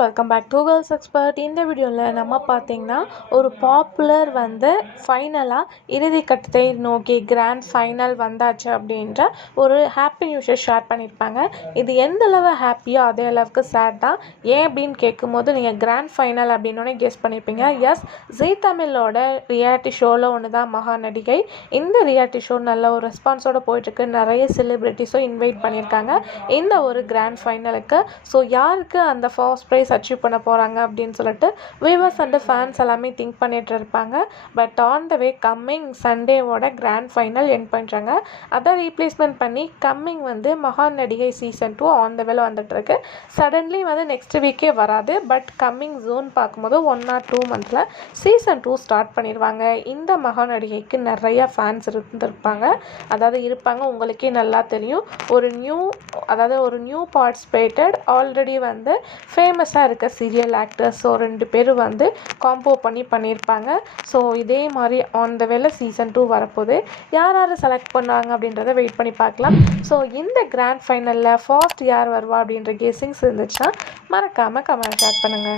Welcome back to girls expert. இந்த வீடியோவில் நம்ம பார்த்தீங்கன்னா ஒரு பாப்புலர் ஃபைனலாக இறுதி கட்டத்தை நோக்கி கிராண்ட் ஃபைனல் வந்தாச்சு அப்படின்ற ஒரு ஹாப்பி நியூஸை ஷேர் பண்ணியிருப்பாங்க. இது எந்த அளவு ஹாப்பியோ அதே அளவுக்கு சேட் தான். ஏன் அப்படின்னு கேட்கும்போது நீங்கள் கிராண்ட் ஃபைனல் அப்படின்னோடனே கெஸ் பண்ணியிருப்பீங்க. எஸ், ஜீ தமிழோட ரியாலிட்டி ஷோவில் ஒன்று தான் மகா நடிகை. இந்த ரியாலிட்டி ஷோ நல்ல ஒரு ரெஸ்பான்ஸோடு போயிட்டுருக்கு. நிறைய செலிப்ரிட்டிஸும் இன்வைட் பண்ணியிருக்காங்க இந்த ஒரு கிராண்ட் ஃபைனலுக்கு. ஸோ யாருக்கு அந்த ஃபர்ஸ்ட் ப்ரைஸ் அச்சீவ் பண்ண போகிறாங்க அப்படின்னு சொல்லிட்டு வியூவர்ஸ் அண்ட் ஃபேன்ஸ் எல்லாமே திங்க் பண்ணிட்டு இருப்பாங்க. But on the way coming சண்டேவோட கிராண்ட் ஃபைனல் என் பண்ணுறாங்க. அதை ரீப்ளேஸ்மெண்ட் பண்ணி கம்மிங் மகா நடிகை சீசன் 2 ஆன் த வேல வந்துட்டுருக்கு. சடன்லி நெக்ஸ்ட் வீக்கே வராது. பட் கம்மிங் ஜூன் பார்க்கும்போது 1 or 2 மந்த்தில் சீசன் 2 ஸ்டார்ட் பண்ணிடுவாங்க. இந்த மகா நடிகைக்கு நிறைய ஃபேன்ஸ் இருப்பாங்க. உங்களுக்கே நல்லா தெரியும். ஒரு நியூ பார்ட்டிசிபேட்டட் ஆல்ரெடி ஃபேமஸாக இருக்க சீரியல் ஆக்டர்ஸ் 2 பேர் காம்போ பண்ணியிருப்பாங்க. ஸோ இதே மாதிரி ஆன் த வேல சீசன் 2 வரப்போகுது. யார் செலக்ட் பண்ணுவாங்க அப்படின்றத வெயிட் பண்ணி பார்க்கலாம். ஸோ இந்த கிராண்ட் ஃபைனலில் ஃபர்ஸ்ட் யார் வருவா அப்படின்ற கெஸ்ஸிங்ஸ் இருந்துச்சுன்னா மறக்காமல் கமெண்ட் ஷேர் பண்ணுங்கள்.